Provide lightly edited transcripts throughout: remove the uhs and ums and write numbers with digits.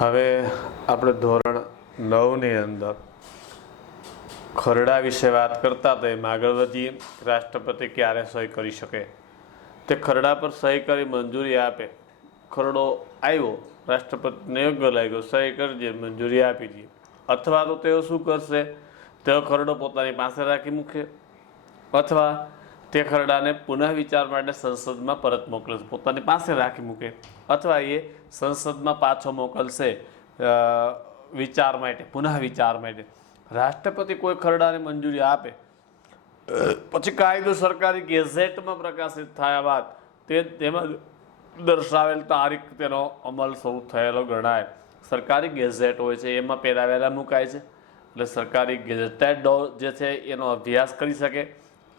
હવે આપણે ધોરણ 9ની અંદર ખરડા વિશે વાત કરતા હતા. એમ આગળ વધીએ. રાષ્ટ્રપતિ ક્યારે સહી કરી શકે? તે ખરડા પર સહી કરી મંજૂરી આપે. ખરડો આવ્યો, રાષ્ટ્રપતિને યોગ્ય લાગ્યો, સહી કરી દે, મંજૂરી આપી દે. અથવા તો તેઓ શું કરશે? તેઓ ખરડો પોતાની પાસે રાખી મૂકે, અથવા તે ખરડાને પુનઃ વિચાર માટે સંસદમાં પરત મોકલશે. પોતાની પાસે રાખી મૂકે, અથવા એ સંસદમાં પાછો મોકલશે વિચાર માટે, પુનઃ વિચાર માટે. રાષ્ટ્રપતિ કોઈ ખરડાને મંજૂરી આપે પછી કાયદો સરકારી ગેઝેટમાં પ્રકાશિત થયા બાદ તેમાં દર્શાવેલ તારીખ તેનો અમલ શરૂ થયેલો ગણાય. સરકારી ગેઝેટ હોય છે, એમાં પહેરાવેલા મુકાય છે. એટલે સરકારી ગેઝેટેડ જે છે એનો અભ્યાસ કરી શકે,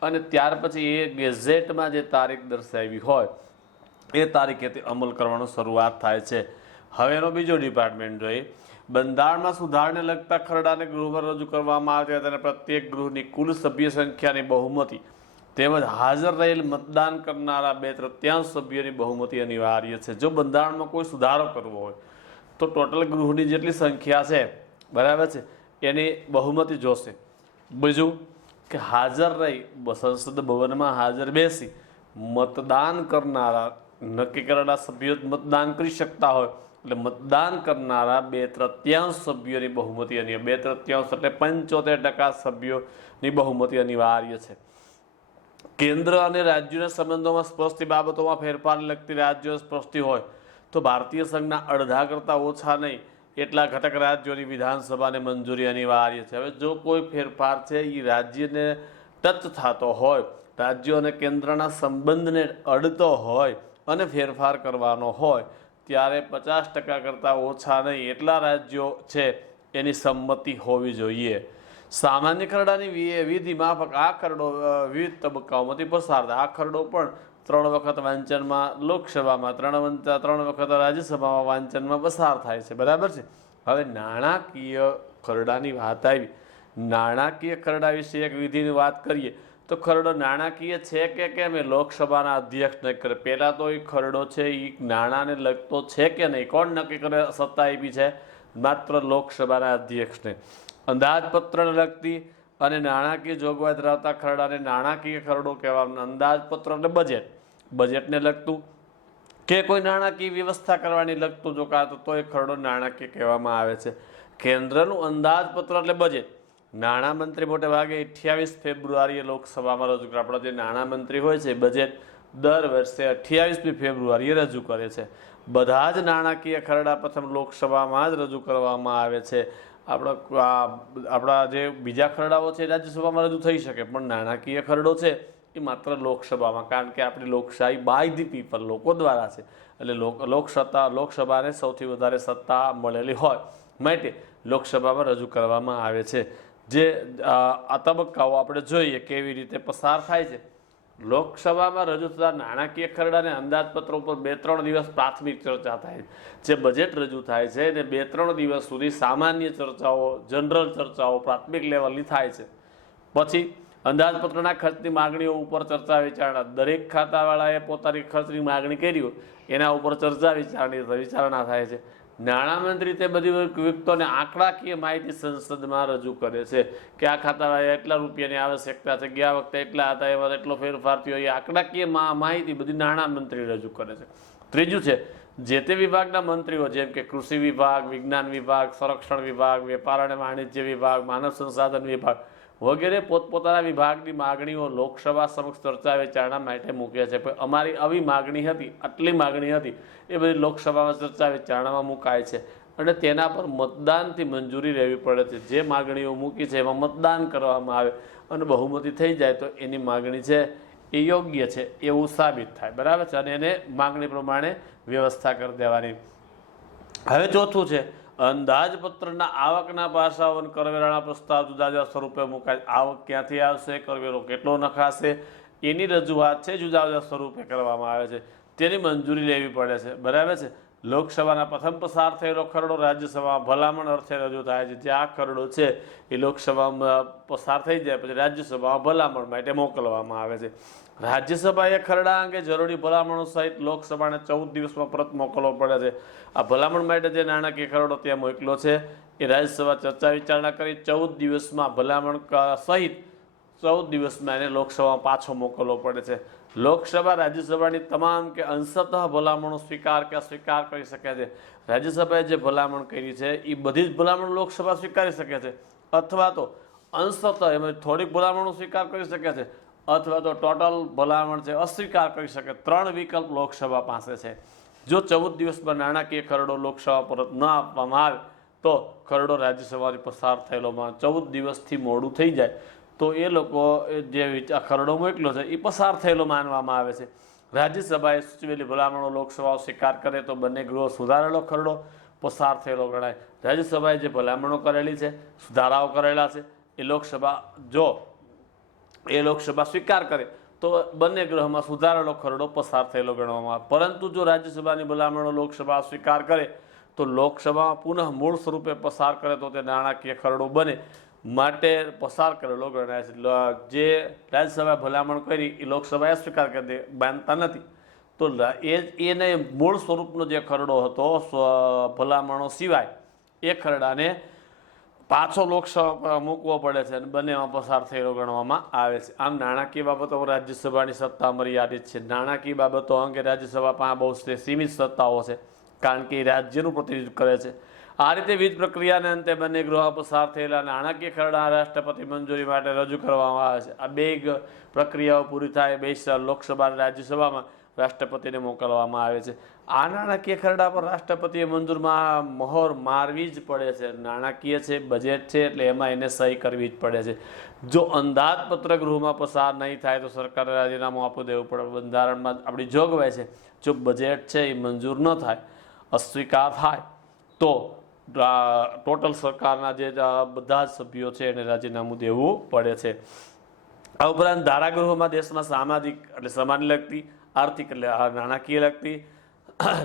અને ત્યાર પછી એ ગેઝેટમાં જે તારીખ દર્શાવી હોય એ તારીખેથી અમલ કરવાનો શરૂઆત થાય છે. હવે એનો બીજો ડિપાર્ટમેન્ટ જોઈએ. બંધારણમાં સુધારને લગતા ખરડાને ગૃહમાં રજૂ કરવામાં આવે ત્યારે પ્રત્યેક ગૃહની કુલ સભ્ય સંખ્યાની બહુમતી તેમજ હાજર રહેલ મતદાન કરનારા 2/3 સભ્યોની બહુમતી અનિવાર્ય છે. જો બંધારણમાં કોઈ સુધારો કરવો હોય તો ટોટલ ગૃહની જેટલી સંખ્યા છે, બરાબર છે, એની બહુમતી જોશે. બીજું કે હાજર રહી સંસદ ભવનમાં હાજર બેસી મતદાન કરનારા નક્કી કરેલા સભ્યો મતદાન કરી શકતા હોય, એટલે મતદાન કરનારા 2/3 સભ્યોની બહુમતી 2/3 એટલે 75% સભ્યોની બહુમતી અનિવાર્ય છે. કેન્દ્ર અને રાજ્યોના સંબંધોમાં સ્પષ્ટ બાબતોમાં ફેરફાર લગતી રાજ્યો સ્પષ્ટ હોય તો ભારતીય સંઘના અડધા કરતાં ઓછા નહીં એટલા ઘટક રાજ્યોની વિધાનસભાને મંજૂરી અનિવાર્ય છે. હવે જો કોઈ ફેરફાર છે એ રાજ્યને ટચ થતો હોય, રાજ્યો અને કેન્દ્રના સંબંધને અડતો હોય અને ફેરફાર કરવાનો હોય, ત્યારે 50% કરતાં ઓછા નહીં એટલા રાજ્યો છે એની સંમતિ હોવી જોઈએ. સામાન્ય ખરડાની વિધિ માફક આ ખરડો વિવિધ તબક્કાઓમાંથી પસાર થાય. આ ખરડો પણ 3 વખત વાંચનમાં લોકસભામાં, 3 વખત રાજ્યસભામાં વાંચનમાં પસાર થાય છે, બરાબર છે. હવે નાણાકીય ખરડાની વાત આવી. નાણાકીય ખરડા વિશે એક વિધિની વાત કરીએ તો ખરડો નાણાકીય છે કે કેમ એ લોકસભાના અધ્યક્ષ નક્કી કરે. પહેલાં તો એ ખરડો છે એ નાણાંને લગતો છે કે નહીં, કોણ નક્કી કરે? સત્તા આપી છે માત્ર લોકસભાના અધ્યક્ષને. અંદાજપત્રને લગતી અને નાણાકીય જોગવાઈ ધરાવતા ખરડાને નાણાકીય ખરડો કહેવામાં. અંદાજપત્ર એટલે બજેટ, બજેટને લગતું કે કોઈ નાણાકીય વ્યવસ્થા કરવાની લગતું જો કાં તો એ ખરડો નાણાકીય કહેવામાં આવે છે. કેન્દ્રનું અંદાજપત્ર એટલે બજેટ. નાણામંત્રી મોટે ભાગે 28 ફેબ્રુઆરીએ લોકસભામાં રજૂ કરે. આપણા જે નાણામંત્રી હોય છે બજેટ દર વર્ષે 28મી ફેબ્રુઆરીએ રજૂ કરે છે. બધા જ નાણાકીય ખરડા પ્રથમ લોકસભામાં જ રજૂ કરવામાં આવે છે. આપણા જે બીજા ખરડાઓ છે રાજ્યસભામાં રજૂ થઈ શકે, પણ નાણાકીય ખરડો છે એ માત્ર લોકસભામાં, કારણ કે આપણી લોકશાહી બાય ધી પીપલ, લોકો દ્વારા છે. એટલે લોકસભાને સૌથી વધારે સત્તા મળેલી હોય માટે લોકસભામાં રજૂ કરવામાં આવે છે. જે આ તબક્કાઓ આપણે જોઈએ કેવી રીતે પસાર થાય છે. લોકસભામાં રજૂ થતા નાણાકીય ખરડાને અંદાજપત્ર ઉપર 2-3 દિવસ પ્રાથમિક ચર્ચા થાય છે. જે બજેટ રજૂ થાય છે એને 2-3 દિવસ સુધી સામાન્ય ચર્ચાઓ, જનરલ ચર્ચાઓ પ્રાથમિક લેવલની થાય છે. પછી અંદાજપત્રના ખર્ચની માગણીઓ ઉપર ચર્ચા વિચારણા. દરેક ખાતાવાળાએ પોતાની ખર્ચની માગણી કરી હોય એના ઉપર ચર્ચા વિચારણા થાય છે. નાણામંત્રી તે બધી વિગતોને આંકડાકીય માહિતી સંસદમાં રજૂ કરે છે કે આ ખાતાવાળાએ એટલા રૂપિયાની આવશ્યકતા છે, ગયા વખતે એટલા હતા, એમાં એટલો ફેરફાર થયો. એ આંકડાકીય માહિતી બધી નાણામંત્રી રજૂ કરે છે. ત્રીજું છે જે તે વિભાગના મંત્રીઓ, જેમ કે કૃષિ વિભાગ, વિજ્ઞાન વિભાગ, સંરક્ષણ વિભાગ, વેપાર અને વાણિજ્ય વિભાગ, માનવ સંસાધન વિભાગ વગેરે પોતપોતાના વિભાગની માગણીઓ લોકસભા સમક્ષ ચર્ચા વિચારણા માટે મૂકે છે. અમારી આવી માગણી હતી, આટલી માગણી હતી, એ બધી લોકસભામાં ચર્ચા વિચારણામાં મુકાય છે અને તેના પર મતદાનથી મંજૂરી લેવી પડે છે. જે માગણીઓ મૂકી છે એમાં મતદાન કરવામાં આવે અને બહુમતી થઈ જાય તો એની માગણી છે એ યોગ્ય છે એવું સાબિત થાય, બરાબર છે, અને એને માગણી પ્રમાણે વ્યવસ્થા કરી દેવાની. હવે ચોથું છે અંદાજપત્રના આવકના પાસાઓ અને કરવેરાના પ્રસ્તાવ જુદા જુદા સ્વરૂપે મુકાય. આવક ક્યાંથી આવશે, કરવેરો કેટલો નખાશે, એની રજૂઆત છે જુદા જુદા સ્વરૂપે કરવામાં આવે છે. તેની મંજૂરી લેવી પડે છે, બરાબર છે. લોકસભાના પ્રથમ પસાર થયેલો ખરડો રાજ્યસભામાં ભલામણ અર્થે રજૂ થાય છે. જે આ ખરડો છે એ લોકસભામાં પસાર થઈ જાય પછી રાજ્યસભામાં ભલામણ માટે મોકલવામાં આવે છે. રાજ્યસભાએ ખરડા અંગે જરૂરી ભલામણો સહિત લોકસભાને 14 દિવસમાં પરત મોકલવો પડે છે. આ ભલામણ માટે જે નાણાકીય ખરડો ત્યાં મોકલ્યો છે એ રાજ્યસભા ચર્ચા વિચારણા કરી 14 દિવસમાં ભલામણ સહિત 14 દિવસમાં એને લોકસભામાં પાછો મોકલવો પડે છે. લોકસભા રાજ્યસભાની તમામ કે અંશતઃ ભલામણો સ્વીકાર કે અસ્વીકાર કરી શકે છે. રાજ્યસભાએ જે ભલામણ કરી છે એ બધી જ ભલામણો લોકસભા સ્વીકારી શકે છે અથવા તો અંશતઃ એમાં થોડીક ભલામણો સ્વીકાર કરી શકે છે અથવા તો ટોટલ ભલામણ છે અસ્વીકાર કરી શકે. 3 વિકલ્પ લોકસભા પાસે છે. જો 14 દિવસમાં નાણાકીય ખરડો લોકસભા પરત ન આપવામાં આવે તો ખરડો રાજ્યસભાથી પસાર થયેલોમાં 14 દિવસથી મોડું થઈ જાય તો એ લોકો જે ખરડો મોકલ્યો છે એ પસાર થયેલો માનવામાં આવે છે. રાજ્યસભાએ સૂચવેલી ભલામણો લોકસભા સ્વીકાર કરે તો બંને ગૃહો સુધારેલો ખરડો પસાર થયેલો ગણાય. રાજ્યસભાએ જે ભલામણો કરેલી છે, સુધારાઓ કરેલા છે એ લોકસભા સ્વીકાર કરે તો બંને ગૃહમાં સુધારેલો ખરડો પસાર થયેલો ગણવામાં આવે. પરંતુ જો રાજ્યસભાની ભલામણો લોકસભા સ્વીકાર કરે તો લોકસભામાં પુનઃ મૂળ સ્વરૂપે પસાર કરે તો તે નાણાકીય ખરડો બને માટે પસાર કરેલો ગણાય છે. જે રાજ્યસભાએ ભલામણ કરી એ લોકસભાએ સ્વીકાર કરી દે માનતા નથી તો એને મૂળ સ્વરૂપનો જે ખરડો હતો ભલામણો સિવાય એ ખરડાને પાછો લોકસભા મૂકવો પડે છે અને બંનેમાં પસાર થયેલો ગણવામાં આવે છે. આમ નાણાકીય બાબતો રાજ્યસભાની સત્તા મર્યાદિત છે. નાણાકીય બાબતો અંગે રાજ્યસભા પાસે બહુ સીમિત સત્તાઓ છે કારણ કે એ રાજ્યનું પ્રતિનિધિત્વ કરે છે. આ રીતે વિવિધ પ્રક્રિયાને અંતે બંને ગૃહો પસાર થયેલા નાણાકીય ખરડા રાષ્ટ્રપતિ મંજૂરી માટે રજૂ કરવામાં આવે છે. આ બે પ્રક્રિયાઓ પૂરી થાય બે લોકસભા અને રાજ્યસભામાં રાષ્ટ્રપતિને મોકલવામાં આવે છે. આ નાણાકીય ખરડા પર રાષ્ટ્રપતિએ મંજૂરમાં મહોર મારવી જ પડે છે. નાણાકીય છે, બજેટ છે એટલે એમાં એને સહી કરવી જ પડે છે. જો અંદાજપત્ર ગૃહમાં પસાર નહીં થાય તો સરકારે રાજીનામું આપી દેવું પડે. બંધારણમાં આપણી જોગવાઈ છે જો બજેટ છે એ મંજૂર ન થાય, અસ્વીકાર થાય તો ટોટલ સરકારના જે બધા જ સભ્યો છે એને રાજીનામું દેવું પડે છે. આ ઉપરાંત ધારાગૃહોમાં દેશમાં સામાજિક એટલે સમાજને લગતી, આર્થિક એટલે નાણાકીય લગતી,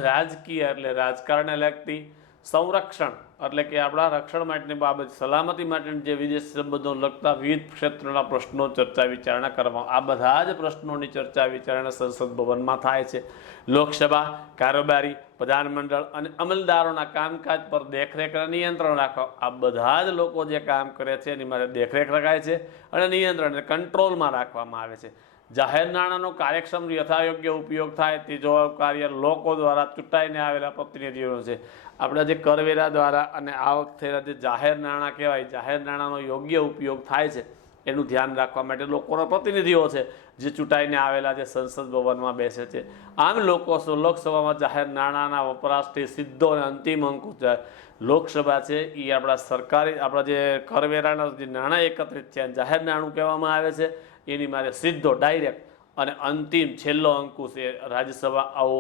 રાજકીય એટલે રાજકારણને લગતી, સંરક્ષણ એટલે કે આપણા રક્ષણ માટેની બાબત, સલામતી માટેની જે વિદેશ સંબંધો લગતા વિવિધ ક્ષેત્રના પ્રશ્નો ચર્ચા વિચારણા કરવા. આ બધા જ પ્રશ્નોની ચર્ચા વિચારણા સંસદ ભવનમાં થાય છે. લોકસભા કારોબારી, પ્રધાનમંડળ અને અમલદારોના કામકાજ પર દેખરેખ અને નિયંત્રણ રાખવા. આ બધા જ લોકો જે કામ કરે છે એની માટે દેખરેખ રખાય છે અને નિયંત્રણ કંટ્રોલમાં રાખવામાં આવે છે. જાહેર નાણાંનો કાર્યક્ષમ યથાયોગ્ય ઉપયોગ થાય તે જવાબદારી લોકો દ્વારા ચૂંટાઈને આવેલા પ્રતિનિધિઓનો છે. આપણા જે કરવેરા દ્વારા અને આવક થયેલા જે જાહેર નાણાં કહેવાય, જાહેર નાણાંનો યોગ્ય ઉપયોગ થાય છે એનું ધ્યાન રાખવા માટે લોકોના પ્રતિનિધિઓ છે જે ચૂંટાઈને આવેલા જે સંસદ ભવનમાં બેસે છે. આમ લોકસભામાં જાહેર નાણાંના વપરાશથી સીધો અને અંતિમ અંકુશ જાય. લોકસભા છે એ આપણા જે કરવેરાના જે નાણાં એકત્રિત છે જાહેર નાણું કહેવામાં આવે છે એની મારે સીધો ડાયરેક્ટ અને અંતિમ છેલ્લો અંકુશ એ રાજ્યસભા આવો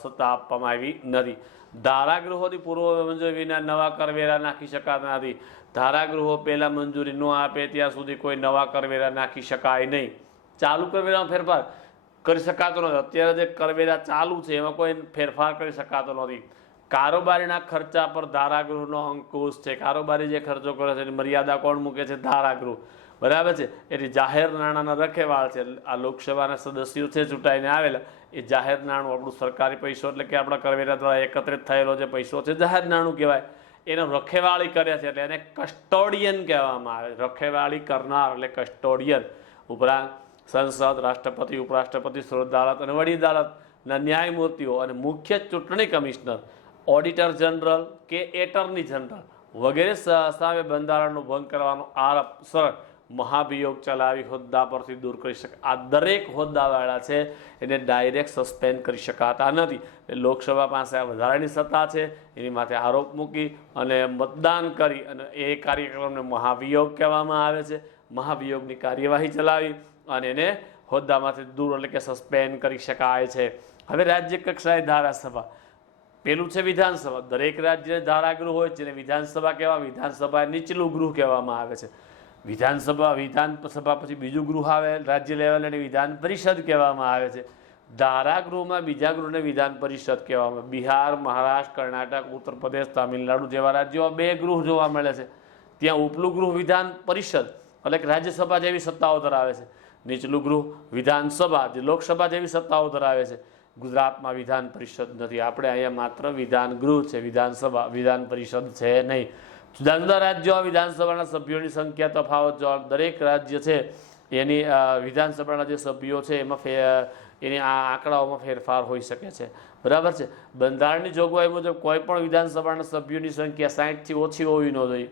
સત્તા આપવામાં આવી નથી. ધારાગૃહોની પૂર્વ મંજૂરી વિના નવા કરવેરા નાખી શકાતા નથી. ધારાગૃહો પહેલાં મંજૂરી ન આપે ત્યાં સુધી કોઈ નવા કરવેરા નાખી શકાય નહીં. ચાલુ કરવેરામાં ફેરફાર કરી શકાતો નથી. અત્યારે જે કરવેરા ચાલુ છે એમાં કોઈ ફેરફાર કરી શકાતો નથી. કારોબારીના ખર્ચા પર ધારાગૃહનો અંકુશ છે. કારોબારી જે ખર્ચો કરે છે એની મર્યાદા કોણ મૂકે છે? ધારાગૃહ. બરાબર છે. એટલે જાહેર નાણાંના રખેવાળ છે. આ લોકસભાના સદસ્યો છે ચૂંટાઈને આવેલા એ જાહેર નાણું આપણું સરકારી પૈસો એટલે કે આપણા કરવેરા દ્વારા એકત્રિત થયેલો જે પૈસો છે જાહેર નાણું કહેવાય. એનો રખેવાળી કરે છે એટલે એને કસ્ટોડિયન કહેવામાં આવે. રખેવાળી કરનાર એટલે કસ્ટોડિયન. ઉપરાંત સંસદ, રાષ્ટ્રપતિ, ઉપરાષ્ટ્રપતિ, સર્વોચ્ચ અદાલત અને વડી અદાલતના ન્યાયમૂર્તિઓ અને મુખ્ય ચૂંટણી કમિશનર, ઓડિટર જનરલ કે એટર્ની જનરલ વગેરે સામે બંધારણનો ભંગ કરવાનો આરોપ મહાભિયોગ ચલાવી હોદ્દા પરથી દૂર કરી શકે. આ દરેક હોદ્દાવાળા છે એને ડાયરેક્ટ સસ્પેન્ડ કરી શકાતા નથી. લોકસભા પાસે આ વધારાની સત્તા છે એની માથે આરોપ મૂકી અને મતદાન કરી અને એ કાર્યક્રમને મહાભિયોગ કહેવામાં આવે છે. મહાભિયોગની કાર્યવાહી ચલાવી અને એને હોદ્દામાંથી દૂર એટલે કે સસ્પેન્ડ કરી શકાય છે. હવે રાજ્ય કક્ષાએ ધારાસભા, પેલું છે વિધાનસભા. દરેક રાજ્ય ધારાગૃહ હોય જેને વિધાનસભા કહેવા, વિધાનસભા નીચલું ગૃહ કહેવામાં આવે છે. વિધાનસભા પછી બીજું ગૃહ આવે રાજ્ય લેવલ અને વિધાન પરિષદ કહેવામાં આવે છે. ધારાગૃહમાં બીજા ગૃહને વિધાન પરિષદ કહેવામાં. બિહાર, મહારાષ્ટ્ર, કર્ણાટક, ઉત્તર પ્રદેશ, તામિલનાડુ જેવા રાજ્યોમાં 2 ગૃહ જોવા મળે છે. ત્યાં ઉપલું ગૃહ વિધાન પરિષદ એટલે કે રાજ્યસભા જેવી સત્તાઓ ધરાવે છે. નીચલું ગૃહ વિધાનસભા જે લોકસભા જેવી સત્તાઓ ધરાવે છે. ગુજરાતમાં વિધાન પરિષદ નથી. આપણે અહીંયા માત્ર વિધાન ગૃહ છે, વિધાનસભા, વિધાન પરિષદ છે નહીં. જુદા જુદા રાજ્યો વિધાનસભાના સભ્યોની સંખ્યા તફાવત જોવા. દરેક રાજ્ય છે એની વિધાનસભાના જે સભ્યો છે એમાં એની આ આંકડાઓમાં ફેરફાર હોઈ શકે છે. બરાબર છે. બંધારણની જોગવાઈ મુજબ કોઈ પણ વિધાનસભાના સભ્યોની સંખ્યા 60થી ઓછી હોવી ન જોઈએ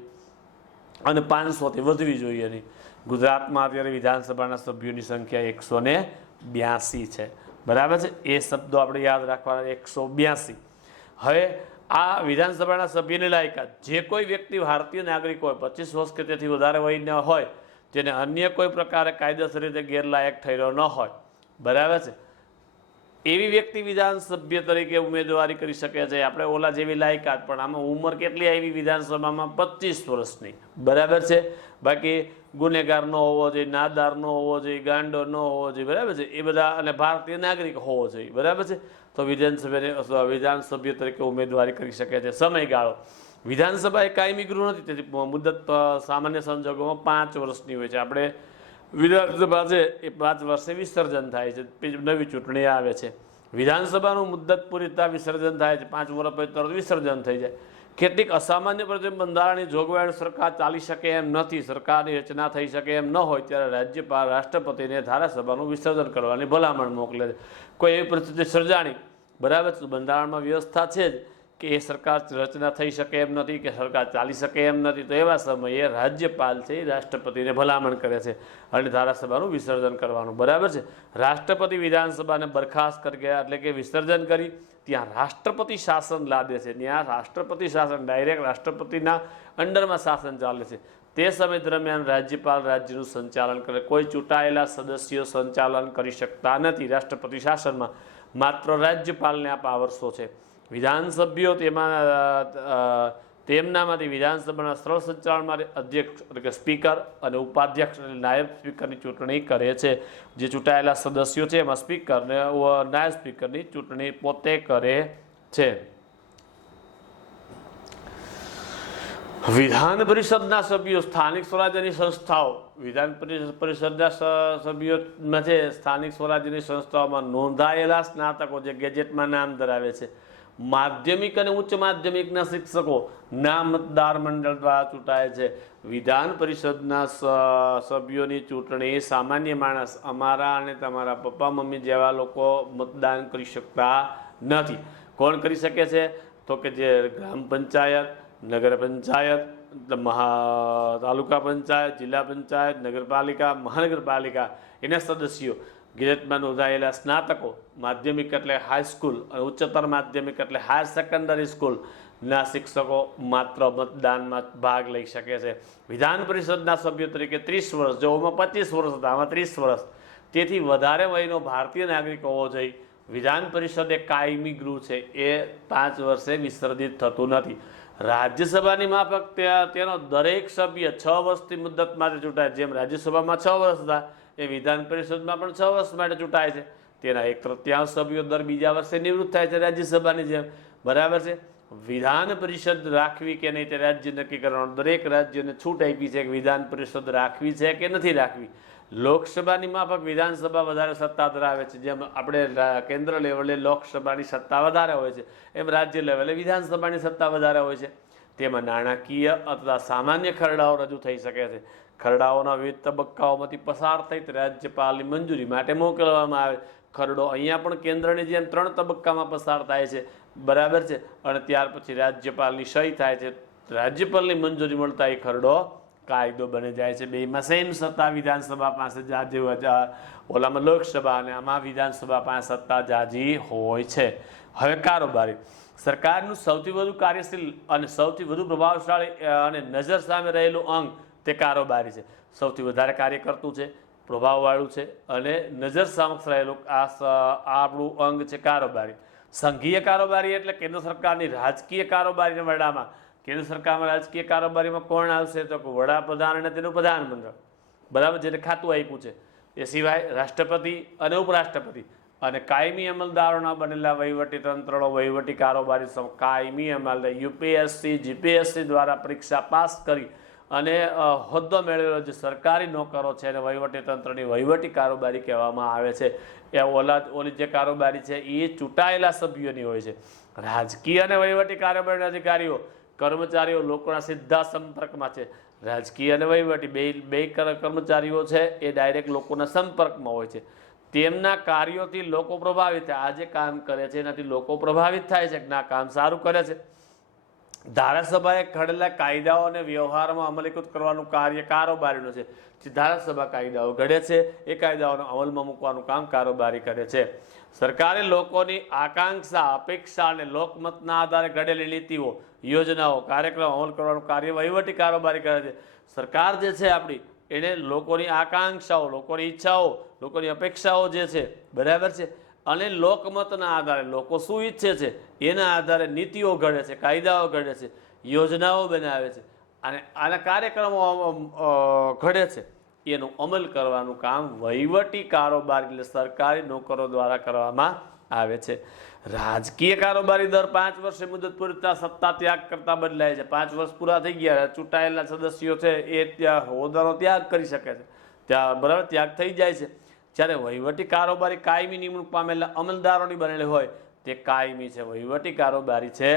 અને 500થી વધવી જોઈએ નહીં. ગુજરાતમાં અત્યારે વિધાનસભાના સભ્યોની સંખ્યા 182 છે. બરાબર છે. એ શબ્દો આપણે યાદ રાખવાના, 182. હવે આ વિધાનસભાના સભ્યની લાયકાત જે કોઈ વ્યક્તિ ભારતીય નાગરિક હોય, 25 વર્ષ કે તેથી વધારે વયના હોય, જેને અન્ય કોઈ પ્રકારે કાયદેસર રીતે ગેરલાયક ઠર્યો ન હોય, બરાબર છે, એવી વ્યક્તિ વિધાનસભ્ય તરીકે ઉમેદવારી કરી શકે છે. આપણે ઓલા જેવી લાયકાત, પણ આમાં ઉંમર કેટલી આવી વિધાનસભામાં? 25 વર્ષની. બરાબર છે. બાકી ગુનેગાર ન હોવો જોઈએ, નાદાર ન હોવો જોઈએ, ગાંડો ન હોવો જોઈએ. બરાબર છે. એ બધા અને ભારતીય નાગરિક હોવો જોઈએ. બરાબર છે. તો વિધાનસભ્ય તરીકે ઉમેદવારી કરી શકે છે. સમયગાળો વિધાનસભા એ કાયમી ગૃહ નથી, તેથી મુદત સામાન્ય સંજોગોમાં 5 વર્ષની હોય છે. આપણે વિધાનસભા છે એ 5 વર્ષે વિસર્જન થાય છે, નવી ચૂંટણી આવે છે. વિધાનસભાનું મુદત પૂરી થતાં વિસર્જન થાય છે. 5 વર્ષ પછી તરત વિસર્જન થઈ જાય. કેટલીક અસામાન્ય બંધારણની જોગવાઈ સરકાર ચાલી શકે એમ નથી, સરકારની રચના થઈ શકે એમ ન હોય ત્યારે રાજ્યપાલ રાષ્ટ્રપતિને ધારાસભાનું વિસર્જન કરવાની ભલામણ મોકલે છે. કોઈ એવી પરિસ્થિતિ સર્જાણી, બરાબર છે, બંધારણમાં વ્યવસ્થા છે જ કે એ સરકાર રચના થઈ શકે એમ નથી કે સરકાર ચાલી શકે એમ નથી, તો એવા સમયે રાજ્યપાલ છે એ રાષ્ટ્રપતિને ભલામણ કરે છે અને ધારાસભાનું વિસર્જન કરવાનું. બરાબર છે. રાષ્ટ્રપતિ વિધાનસભાને બરખાસ્ત કરી ગયા એટલે કે વિસર્જન કરી ત્યાં રાષ્ટ્રપતિ શાસન લાદે છે. ત્યાં રાષ્ટ્રપતિ શાસન ડાયરેક્ટ રાષ્ટ્રપતિના અંડરમાં શાસન ચાલે છે. તે સમય દરમિયાન રાજ્યપાલ રાજ્યનું સંચાલન કરે. કોઈ ચૂંટાયેલા સદસ્યો સંચાલન કરી શકતા નથી. રાષ્ટ્રપતિ શાસનમાં માત્ર રાજ્યપાલને આ પાવર્સો છે. વિધાનસભ્યો તેમનામાંથી વિધાનસભાના સ્થળ સંચાલન માટે અધ્યક્ષ એટલે કે સ્પીકર અને ઉપાધ્યક્ષ અને નાયબ સ્પીકરની ચૂંટણી કરે છે. જે ચૂંટાયેલા સદસ્યો છે એમાં સ્પીકર અને નાયબ સ્પીકરની ચૂંટણી પોતે કરે છે. વિધાન પરિષદના સભ્યો સ્થાનિક સ્વરાજ્યની સંસ્થાઓ. વિધાન પરિષદના સભ્યોમાં છે સ્થાનિક સ્વરાજ્યની સંસ્થાઓમાં નોંધાયેલા સ્નાતકો જે ગેજેટમાં નામ ધરાવે છે. માધ્યમિક અને ઉચ્ચ માધ્યમિકના શિક્ષકો ના મતદાર મંડળ દ્વારા ચૂંટાય છે. વિધાન પરિષદના સભ્યોની ચૂંટણી સામાન્ય માણસ, અમારા અને તમારા પપ્પા મમ્મી જેવા લોકો મતદાન કરી શકતા નથી. કોણ કરી શકે છે? તો કે જે ગ્રામ પંચાયત, નગર પંચાયત, તાલુકા પંચાયત, જિલ્લા પંચાયત, નગરપાલિકા, મહાનગરપાલિકા એના સદસ્યો, ગેજેટમાં નોંધાયેલા સ્નાતકો, માધ્યમિક એટલે હાઈસ્કૂલ અને ઉચ્ચતર માધ્યમિક એટલે હાયર સેકન્ડરી સ્કૂલના શિક્ષકો માત્ર મતદાનમાં ભાગ લઈ શકે છે. વિધાન પરિષદના સભ્યો તરીકે 30 વર્ષ, જેઓમાં 25 વર્ષ હતા આમાં 30 વર્ષ, તેથી વધારે વયનો ભારતીય નાગરિક હોવો જોઈએ. વિધાન પરિષદ એ કાયમી ગૃહ છે, એ 5 વર્ષે વિસર્જિત થતું નથી. રાજ્યસભાની માફક તેનો દરેક સભ્ય 6 વર્ષથી મુદત માટે ચૂંટાય. જેમ રાજ્યસભામાં 6 વર્ષ હતા એ વિધાન પરિષદમાં પણ 6 વર્ષ માટે ચૂંટાય છે. તેના 1/3 સભ્યો દર બીજા વર્ષે નિવૃત્ત થાય છે રાજ્યસભાની જેમ. બરાબર છે. વિધાન પરિષદ રાખવી કે નહીં તે રાજ્ય નક્કી કરવાનું. દરેક રાજ્યને છૂટ આપી છે કે વિધાન પરિષદ રાખવી છે કે નથી રાખવી. લોકસભાની માફક વિધાનસભા વધારે સત્તા ધરાવે છે. જેમ આપણે કેન્દ્ર લેવલે લોકસભાની સત્તા વધારે હોય છે એમ રાજ્ય લેવલે વિધાનસભાની સત્તા વધારે હોય છે. તેમાં નાણાકીય અથવા સામાન્ય ખરડાઓ રજૂ થઈ શકે છે. ખરડાઓના વિવિધ તબક્કાઓમાંથી પસાર થઈ રાજ્યપાલની મંજૂરી માટે મોકલવામાં આવે. ખરડો અહીંયા પણ કેન્દ્રની જેમ 3 તબક્કામાં પસાર થાય છે. બરાબર છે. અને ત્યાર પછી રાજ્યપાલની સહી થાય છે. રાજ્યપાલની મંજૂરી મળતા એ ખરડો કાયદો બની જાય છે. બેમાં સેમ સત્તા વિધાનસભા પાસે ઓલામાં લોકસભા અને આમાં વિધાનસભા પાસે સત્તા જાજી હોય છે. હવે કારોબારી. સરકારનું સૌથી વધુ કાર્યશીલ અને સૌથી વધુ પ્રભાવશાળી અને નજર સામે રહેલું અંગ તે કારોબારી છે. સૌથી વધારે કાર્ય કરતું છે, પ્રભાવવાળું છે અને નજર સમક્ષ રહેલું આપણું અંગ છે કારોબારી. સંઘીય કારોબારી એટલે કેન્દ્ર સરકારની રાજકીય કારોબારીના વડામાં. કેન્દ્ર સરકારમાં રાજકીય કારોબારીમાં કોણ આવશે? તો વડાપ્રધાન અને તેનું પ્રધાનમંત્રી. બરાબર, જેને ખાતું આપ્યું છે. એ સિવાય રાષ્ટ્રપતિ અને ઉપરાષ્ટ્રપતિ અને કાયમી અમલદારોના બનેલા વહીવટી તંત્રનો વહીવટી કારોબારી કાયમી અમલદાર યુપીએસસી જીપીએસસી દ્વારા પરીક્ષા પાસ કરી અને હોદ્દો મેળવેલો જે સરકારી નોકરો છે એને વહીવટી તંત્રની વહીવટી કારોબારી કહેવામાં આવે છે. એ ઓલી જે કારોબારી છે એ ચૂંટાયેલા સભ્યોની હોય છે. રાજકીય અને વહીવટી કારોબારીના અધિકારીઓ કર્મચારીઓ લોકોના સીધા સંપર્કમાં છે. રાજકીય અને વહીવટી બે કર્મચારીઓ છે એ ડાયરેક્ટ લોકોના સંપર્કમાં હોય છે. તેમના કાર્યોથી લોકો પ્રભાવિત થાય. આ જે કામ કરે છે એનાથી લોકો પ્રભાવિત થાય છે કે ના કામ સારું કરે છે. ધારાસભાએ ઘડેલા કાયદાઓ અને વ્યવહારમાં અમલીકૃત કરવાનું કાર્ય કારોબારીનું છે. જે ધારાસભા કાયદાઓ ઘડે છે એ કાયદાઓનો અમલમાં મૂકવાનું કામ કારોબારી કરે છે. સરકારે લોકોની આકાંક્ષા અપેક્ષા અને લોકમતના આધારે ઘડેલી નીતિઓ યોજનાઓ કાર્યક્રમ અમલ કરવાનું કાર્ય વહીવટી કારોબારી કરે છે. સરકાર જે છે આપણી એને લોકોની આકાંક્ષાઓ લોકોની ઈચ્છાઓ લોકોની અપેક્ષાઓ જે છે બરાબર છે અને લોકમતના આધારે લોકો શું ઈચ્છે છે એના આધારે નીતિઓ ઘડે છે કાયદાઓ ઘડે છે યોજનાઓ બનાવે છે અને આના કાર્યક્રમો ઘડે છે. એનું અમલ કરવાનું કામ વહીવટી કારોબારી એટલે સરકારી નોકરો દ્વારા કરવામાં આવે છે. રાજકીય કારોબારી દર 5 વર્ષે મુદત પૂરી થતાં સત્તા ત્યાગ કરતા બદલાય છે. 5 વર્ષ પૂરા થઈ ગયા ચૂંટાયેલા સદસ્યો છે એ ત્યાં હોદ્દાનો ત્યાગ કરી શકે છે. ત્યાં બરાબર ત્યાગ થઈ જાય છે. જ્યારે વહીવટી કારોબારી કાયમી નિમણૂક પામેલા અમલદારોની બનેલી હોય તે કાયમી છે. વહીવટી કારોબારી છે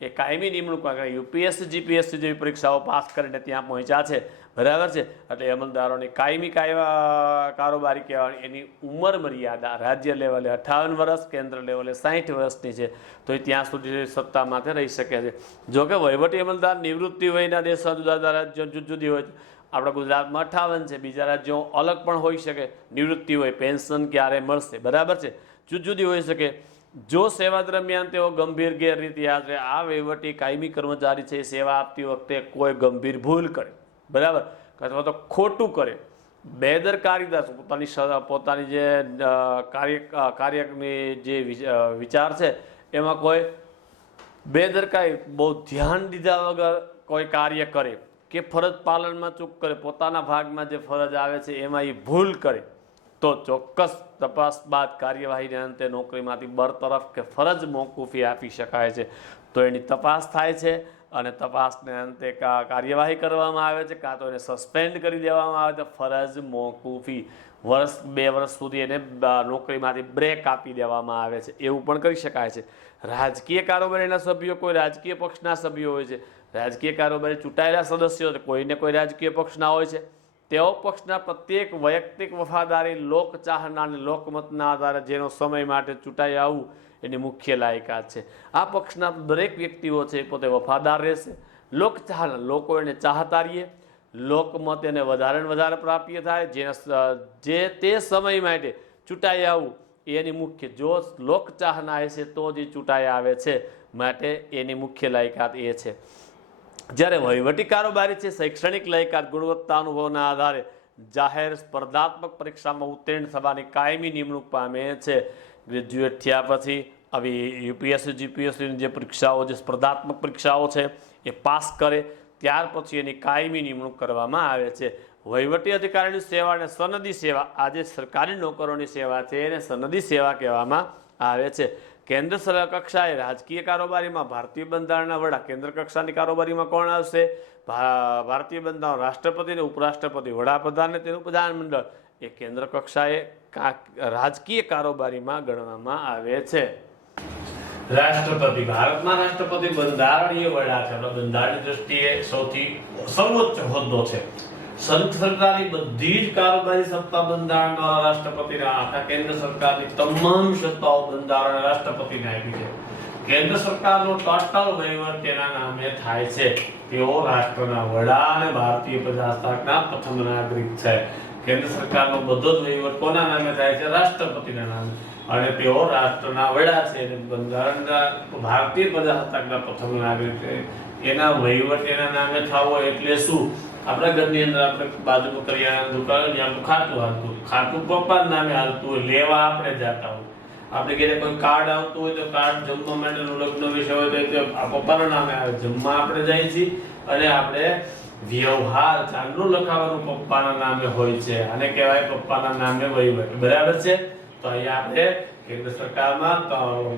એ કાયમી નિમણૂક યુપીએસસી જીપીએસસી જેવી પરીક્ષાઓ પાસ કરીને ત્યાં પહોંચ્યા છે બરાબર છે. એટલે અમલદારોની કાયમી કારોબારી કહેવાની એની ઉંમર મર્યાદા રાજ્ય લેવલે 58 વર્ષ કેન્દ્ર લેવલે 60 વર્ષની છે. તો એ ત્યાં સુધી સત્તામાં રહી શકે છે. જોકે વહીવટી અમલદાર નિવૃત્તિ વયના દેશો જુદા જુદા રાજ્યો જુદી જુદી હોય છે. આપણા ગુજરાતમાં 58 છે. બીજા રાજ્યો અલગ પણ હોઈ શકે. નિવૃત્તિ હોય પેન્શન ક્યારે મળશે બરાબર છે જુદી જુદી હોઈ શકે. જો સેવા દરમિયાન તેઓ ગંભીર ગેરરીતિ આચરે આ વહીવટી કાયમી કર્મચારી છે સેવા આપતી વખતે કોઈ ગંભીર ભૂલ કરે બરાબર અથવા તો ખોટું કરે બેદરકારી પોતાની જે કાર્યની જે વિચાર છે એમાં કોઈ બેદરકારી બહુ ધ્યાન દીધા વગર કોઈ કાર્ય કરે કે ફરજ પાલનમાં ચૂક કરે પોતાના ભાગમાં જે ફરજ આવે છે એમાં એ ભૂલ કરે તો ચોક્કસ તપાસ બાદ કાર્યવાહીને અંતે નોકરીમાંથી બરતરફ કે ફરજ મોકૂફી આપી શકાય છે. તો એની તપાસ થાય છે અને તપાસને અંતે કાર્યવાહી કરવામાં આવે છે કાં તો એને સસ્પેન્ડ કરી દેવામાં આવે છે ફરજ મોકૂફી 1-2 વર્ષ સુધી એને નોકરીમાંથી બ્રેક આપી દેવામાં આવે છે એવું પણ કરી શકાય છે. રાજકીય કારોબારીના સભ્યો કોઈ રાજકીય પક્ષના સભ્યો હોય છે. રાજકીય કારોબારી ચૂંટાયેલા સદસ્યો કોઈને કોઈ રાજકીય પક્ષના હોય છે. તેઓ પક્ષના પ્રત્યેક વૈયક્તિક વફાદારી લોકચાહના અને લોકમતના આધારે જેનો સમય માટે ચૂંટાઈ આવવું એની મુખ્ય લાયકાત છે. આ પક્ષના દરેક વ્યક્તિઓ છે પોતે વફાદાર રહેશે. લોકચાહના લોકો એને ચાહતા રહીએ લોકમત એને વધારે ને વધારે પ્રાપ્ય થાય જે તે સમય માટે ચૂંટાઈ આવવું એની મુખ્ય જો લોકચાહના હશે તો જ ચૂંટાઈ આવે છે માટે એની મુખ્ય લાયકાત એ છે. જ્યારે વહીવટી કારોબારી છે શૈક્ષણિક લાયકાત ગુણવત્તા અનુભવના આધારે જાહેર સ્પર્ધાત્મક પરીક્ષામાં ઉત્તીર્ણ થવાની કાયમી નિમણૂક પામે છે. ગ્રેજ્યુએટ થયા પછી આવી યુપીએસસી જીપીએસસીની જે પરીક્ષાઓ જે સ્પર્ધાત્મક પરીક્ષાઓ છે એ પાસ કરે ત્યાર પછી એની કાયમી નિમણૂક કરવામાં આવે છે. વહીવટી અધિકારીની સેવા અને સનદી સેવા આજે સરકારી નોકરોની સેવા છે એને સનદી સેવા કહેવામાં આવે છે. કેન્દ્ર કક્ષાએ રાજકીય કારોબારીમાં ભારતીય બંધારણના વડા કેન્દ્ર કક્ષાની કારોબારીમાં કોણ આવશે ભારતીય બંધારણ રાષ્ટ્રપતિ અને ઉપરાષ્ટ્રપતિ વડાપ્રધાન અને તેનું પ્રધાનમંડળ એ કેન્દ્ર કક્ષાએ રાજકીય કારોબારીમાં ગણવામાં આવે છે. રાષ્ટ્રપતિ ભારતના રાષ્ટ્રપતિ બંધારણીય વડા છે. બંધારણની દ્રષ્ટિએ સૌથી સર્વોચ્ચ હોદ્દો છે. સરકારની બધી જ કારોબારી સત્તા બંધારણ દ્વારા રાષ્ટ્રપતિને આખા કેન્દ્ર સરકારની તમામ સત્તાઓ બંધારણ રાષ્ટ્રપતિને આપી છે. કેન્દ્ર સરકારનો ટોટલ વહીવટ તેના નામે થાય છે. તેઓ રાષ્ટ્રના વડા અને ભારતીય પ્રજાસત્તાકના પ્રથમ નાગરિક છે. કેન્દ્ર સરકારનો બધો જ વહીવટ કોના નામે થાય છે રાષ્ટ્રપતિના નામે અને તેઓ રાષ્ટ્રના વડા છે અને બંધારણના ભારતીય પ્રજાસત્તાકના પ્રથમ નાગરિક છે. એના વહીવટ એના નામે થવો એટલે શું આપણા ઘરની અંદર આપણે બાજુમાં કરિયાણાની દુકાન જ્યાં ખાતું હાલતું ખાતું પપ્પાના નામે હાલતું હોય લેવા આપણે જતા હોય આપણે ઘરે કોઈ કાર્ડ આવતું હોય તો કાર્ડ જમવા માટેનું લગ્ન વિષય હોય તો પપ્પાના નામે આવે જમવા આપણે જઈએ છીએ અને આપણે વ્યવહાર ચાંદનું લખાવાનું પપ્પાના નામે હોય છે અને કહેવાય પપ્પાના નામે વહીવટ બરાબર છે. તો અહીંયા આપણે કેન્દ્ર સરકારમાં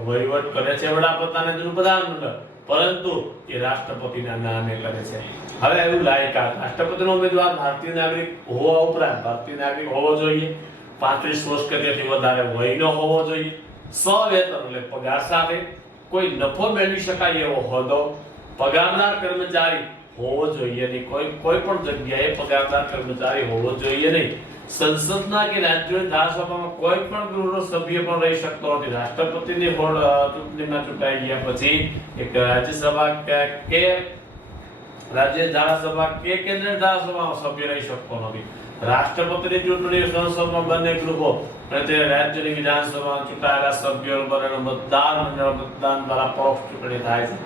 વહીવટ કરે છે વડાપ્રધાન અને પ્રધાનમંત્રી, પરંતુ એ રાષ્ટ્રપતિના નામે કરે છે. હવે એવું લાયકાત રાષ્ટ્રપતિનો ઉમેદવાર ભારતીય નાગરિક હોવા ઉપરાંત ભારતીય નાગરિક હોવો જોઈએ, 35 વર્ષ કે તેથી વધારે વયનો હોવો જોઈએ, સવેતન એટલે પગાર સાથે કોઈ નફો મેળવી શકાય એવો હોદ્દો, પગારદાર કર્મચારી હોવો જોઈએ નહીં, કોઈ પણ જગ્યાએ પગારદાર કર્મચારી હોવો જોઈએ નહીં. સંસદના કે રાજ્યોની ધારાસભામાં કોઈ પણ ગૃહનો સભ્ય પણ રહી શકતો નથી. રાષ્ટ્રપતિની ચૂંટણીમાં ચૂંટાઈ ગયા પછી એક રાજ્યસભા કે રાજ્ય ધારાસભા કે કેન્દ્રીય ધારાસભામાં સભ્ય રહી શકતો નથી. રાષ્ટ્રપતિની ચૂંટણી સંસદમાં બંને ગૃહો અને તે રાજ્યની વિધાનસભામાં ચૂંટાયેલા સભ્યો બંનેનું મતદાન દ્વારા પરોક્ષ ચૂંટણી થાય છે.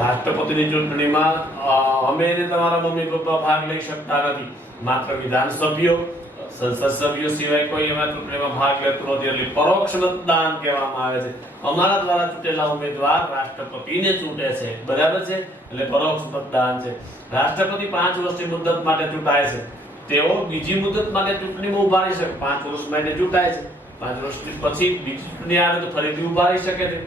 રાષ્ટ્રપતિની ચૂંટણીમાં અમે ને તમારા મમ્મી પપ્પા ભાગ લઈ શકતા નથી. માત્ર વિધાનસભ્યો સંસદ સભ્યો સિવાય કોઈ એમાં ચૂંટણીમાં ભાગ લેતું નથી, એટલે પરોક્ષ મતદાન કહેવામાં આવે છે. અમારા દ્વારા ચૂંટેલા ઉમેદવાર રાષ્ટ્રપતિને ચૂંટે છે, બરાબર છે, એટલે પરોક્ષ મતદાન છે. રાષ્ટ્રપતિ 5 વર્ષની મુદ્દત માટે ચૂંટાય છે. તેઓ બીજી મુદ્દત માટે ચૂંટણીમાં ઉભા રહી શકે. 5 વર્ષ માટે ચૂંટાય છે, 5 વર્ષ પછી બીજી ચૂંટણી આવે તો ફરીથી ઉભા રહી શકે છે.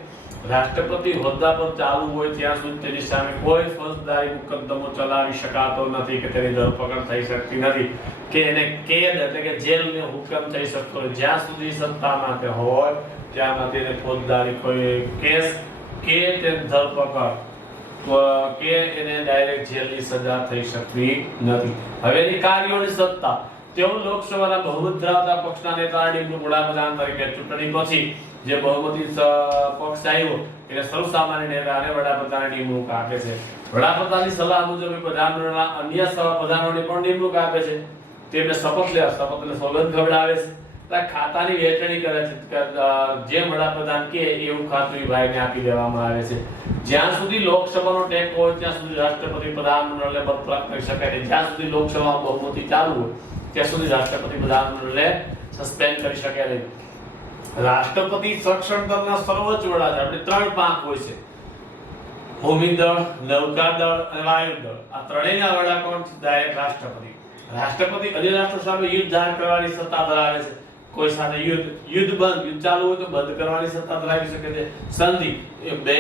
રાષ્ટ્રપતિ હોદ્દા પર ચાલુ હોય ત્યાં સુધી તેની સામે કોઈ ફોજદારી મુકદ્દમો ચલાવી શકાતો નથી કે તેની ધરપકડ થઈ શકતી નથી કે એને કેદ એટલે કે જેલનો હુકમ થઈ શકતો નથી. જ્યાં સુધી સત્તામાં તે હોય ત્યાં તેને ફોજદારી કોઈ કેસ કે તે ધરપકડ કે એને ડાયરેક્ટ જેલની સજા થઈ શકતી નથી. હવે એની કાર્યોની સત્તા તેઓ લોકસભાના બહુમત ધરાવતા પક્ષના નેતાની વડાપ્રધાન તરીકે ચૂંટણી પછી જે બહુમતી પક્ષ આવ્યો એટલે સર્વસામાન્ય નેતાને વડાપ્રધાનની નિમણૂક આપે છે. વડાપ્રધાનની સલાહ મુજબ પ્રધાનમંત્રીના અન્ય સહપ્રધાનોની પણ નિમણૂક આપે છે. તેમને શપથને સોગંદ ખવડાવે છે, ખાતાની વહેંચણી કરે છે. જે વડાપ્રધાન કે એવું ખાતું એ ભાઈને આપી દેવામાં આવે છે. જ્યાં સુધી લોકસભાનો ટેકો હોય ત્યાં સુધી રાષ્ટ્રપતિ પ્રધાનમંત્રીને બરતરફ કરી શકાય. જ્યાં સુધી લોકસભામાં બહુમતી ચાલુ હોય ત્યાં સુધી રાષ્ટ્રપતિ પ્રધાનમંત્રીને સસ્પેન્ડ કરી શકે નહીં. રાષ્ટ્રપતિ સંરક્ષણ દળના સર્વોચ્ચ વડા છે. આપણે 3 પાંખ હોય છે: ભૂમિ દળ, નૌકાદળ અને વાયુ દળ. આ ત્રણેયના વડા કોણ છે? ડાયરેક્ટ રાષ્ટ્રપતિ. રાષ્ટ્રપતિ અન્ય રાષ્ટ્રો સામે યુદ્ધ જાહેર કરવાની સત્તા ધરાવે છે. કોઈ સાથે યુદ્ધ ચાલુ હોય તો બંધ કરવાની સત્તા ધરાવી શકે છે. સંધિ બે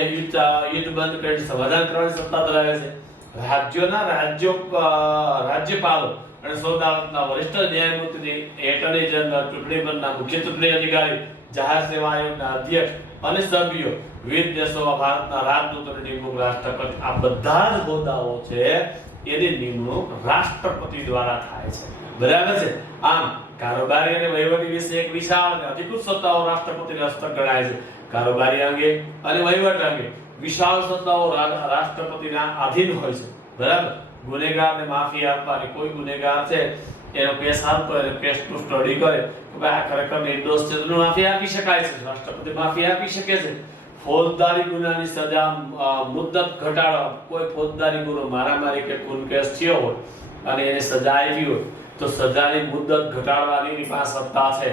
યુદ્ધ બંધ કરી સમાધાન કરવાની સત્તા ધરાવે છે. રાજ્યપાલો અને સૌદાવતના વરિષ્ઠ ન્યાયમૂર્તિની એટર્ની જનરલ, ચૂંટણી પંચના મુખ્ય ચૂંટણી અધિકારી, જાહેર સેવા આયોગના અધ્યક્ષ અને સભ્યો, વિવિધ દેશોમાં ભારતના રાજદૂતોની નિમણૂક રાષ્ટ્રપતિ, આ બધા જ હોદ્દાઓ છે એની નિમણૂક રાષ્ટ્રપતિ દ્વારા થાય છે, બરાબર છે. આમ કારોબારી અને વહીવટી વિશે એક વિશાળ અને અધિકૃત સત્તાઓ રાષ્ટ્રપતિના હસ્તક ગણાય છે. કારોબારી અંગે અને વહીવટ અંગે વિશાળ સત્તાઓ રાષ્ટ્રપતિના આધીન હોય છે, બરાબર. ગુનેગારને માફી આપવાની, કોઈ ગુનેગાર છે એનો કેસ આપતો હોય કેસનું સ્ટડી કરે તો આ ખરેખર નિર્દોષ છે તો માફી આપી શકાય છે. રાષ્ટ્રપતિ માફી આપી શકે છે. ફોજદારી ગુનાની સજા મુદ્દત ઘટાડવા, કોઈ ફોજદારી ગુનો મારામારી કે ખૂન કેસ થયો હોય અને એને સજા આવી હોય તો સજાની મુદ્દત ઘટાડવાની એની પાસે સત્તા છે.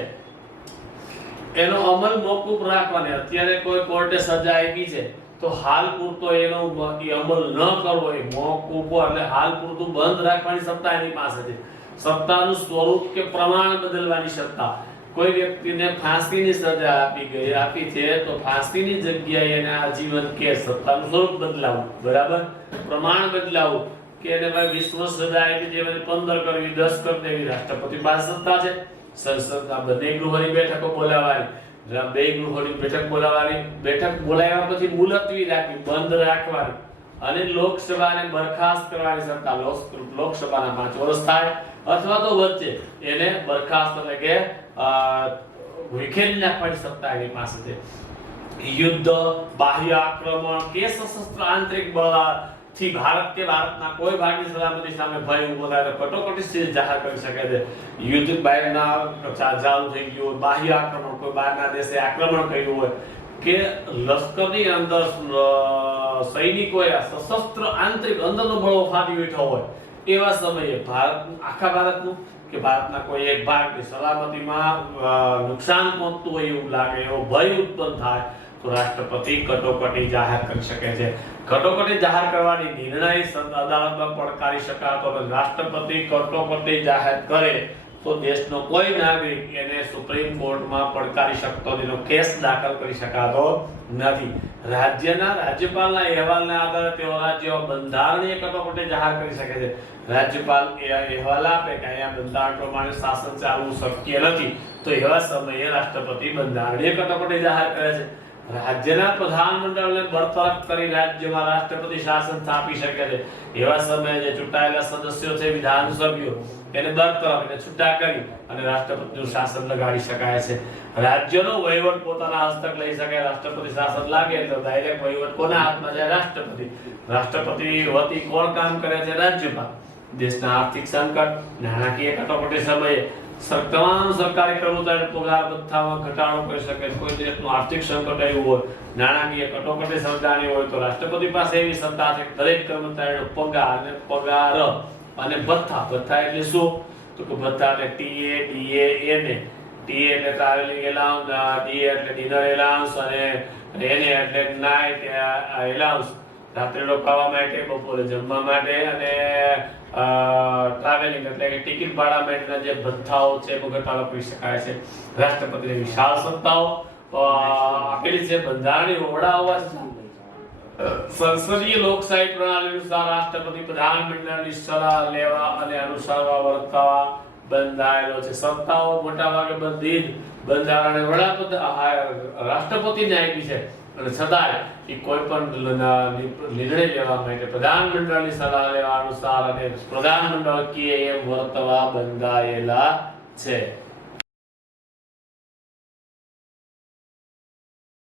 એનો અમલ મોકૂફ રાખવાની. અત્યારે કોઈ કોર્ટે સજા આપી છે તો હાલ પૂરતો એનો અમલ ન કરવો, એ મોકૂફ એટલે હાલ પૂરતું બંધ રાખવાની સત્તા એની પાસે છે. સત્તાનું સ્વરૂપ કે પ્રમાણ બદલવાની સત્તા. કોઈ વ્યક્તિને ફાંસીની સજા આપી છે તો ફાંસીની જગ્યાએ એને આજીવન કેદ, સત્તાનું સ્વરૂપ બદલાવું, બરાબર. પ્રમાણ બદલાવું કે એને ભાઈ 20 વર્ષ સજા આપી છે 15 કરવી, 10 કરી દેવી, રાષ્ટ્રપતિ પાસે સત્તા છે. સંસદના બંને ગૃહોની બેઠકો બોલાવવાની, બે ગૃહોની બેઠક બોલાવવાની, બેઠક બોલાવ્યા પછી મુલતવી રાખવી, બંધ રાખવાની અને લોકસભાને બરખાસ્ત કરવાની સત્તા. લોકસભાના 5 વર્ષ થાય અથવા તો વચ્ચે એને બરખાસ્ત એટલે કે વિખેરી નાખવાની સત્તા એની પાસે છે. યુદ્ધ, બાહ્ય આક્રમણ કે સશસ્ત્ર આંતરિક બળથી ભારત કે ભારતના કોઈ ભાગની સલામતી સામે ભય ઉભો થાય તો કટોકટી સ્થિતિ જાહેર કરી શકે છે. યુદ્ધ બહારના ચાલુ થઈ ગયું હોય, બાહ્ય આક્રમણ, કોઈ બહારના દેશે આક્રમણ કર્યું હોય કે લશ્કરની અંદર સૈનિકોએ સશસ્ત્ર આંતરિક અંદરનો બળવો ફાટી બેઠો હોય, એવા સમયે આખા ભારતનું કે ભારતના કોઈ એક ભાગની સલામતીમાં નુકસાન પહોંચતું હોય એવું લાગે, એવો ભય ઉત્પન્ન થાય તો રાષ્ટ્રપતિ કટોકટી જાહેર કરી શકે છે. કટોકટી જાહેર કરવાની નિર્ણય અદાલતમાં પડકારી શકાતો નથી. રાષ્ટ્રપતિ કટોકટી જાહેર કરે તો દેશનો કોઈ નાગરિક એને સુપ્રીમ કોર્ટમાં પડકારી શકતો તેનો કેસ દાખલ કરી શકાતો નથી. રાજ્યના રાજ્યપાલના અહેવાલના આધારે તેઓ રાજ્ય બંધારણીય કટોકટી જાહેર કરી શકે છે. રાજ્યપાલ એ અહેવાલ આપે કે અહીંયા બંધારણ પ્રમાણે શાસન ચાલવું શક્ય નથી, તો એવા સમયે રાષ્ટ્રપતિ બંધારણીય કટોકટી જાહેર કરે છે. રાજ્યના પ્રધાનમંડળને બરતરફ કરી રાજ્યમાં રાષ્ટ્રપતિ શાસન સ્થાપી શકે છે. એવા સમયે જે ચૂંટાયેલા સદસ્યો છે, વિધાનસભ્યો, એને બરતરફ એટલે છૂટા કરી અને રાષ્ટ્રપતિનું શાસન લગાડી શકાય છે. રાજ્યનો વહીવટ પોતાના હસ્તક લઈ શકાય. રાષ્ટ્રપતિ શાસન લાગે એટલે ડાયરેક્ટ વહીવટ કોના હાથમાં જાય? રાષ્ટ્રપતિ. રાષ્ટ્રપતિ વતી કોણ કામ કરે છે? રાજ્યપાલ. દેશના આર્થિક સંકટ, નાણાકીય કટોકટી સમયે તમામ સરકારી કર્મચારીઓ પગાર ભથ્થામાં ઘટાડો કરી શકે. કોઈ દેશનું આર્થિક સંકટ આવ્યું હોય, નાણાકીય કટોકટી સર્જાણી હોય, તો રાષ્ટ્રપતિ પાસે એવી સત્તા છે કે દરેક કર્મચારીનો પગાર અને ભથ્થા એટલે શું? તો કે ભથ્થા એટલે ટીએ, ડીએ, એને. ટીએ એટલે ટ્રાવેલિંગ એલાઉન્સ, ડીએ એટલે ડિનર એલાઉન્સ અને એને એટલે નાઇટ એલાઉન્સ, રાત્રે રોકાવા માટે, બપોરે જમવા માટે અને ટ્રાવેલિંગ એટલે કે ટિકિટ ભાડા માટેના જે ભથ્થાઓ છે એમાં ઘટાડો કરી શકાય છે. રાષ્ટ્રપતિને વિશાળ સત્તાઓ આપેલી છે. બંધારણીય વડા હોવા છતાં સંસદીય લોકશાહી પ્રણાલી અનુસાર રાષ્ટ્રપતિ પ્રધાનમંડળની સલાહ લેવા અને અનુસરવા વર્તવા બંધાયેલો છે. સત્તાઓ મોટાભાગે બધી જ બંધારણીય વડાપ્રધાન રાષ્ટ્રપતિને આપી છે અને છતાંય એ કોઈ પણ નિર્ણય લેવા માટે પ્રધાનમંડળની સલાહ લેવા અનુસાર અને પ્રધાનમંડળ કે એમ વર્તવા બંધાયેલા છે.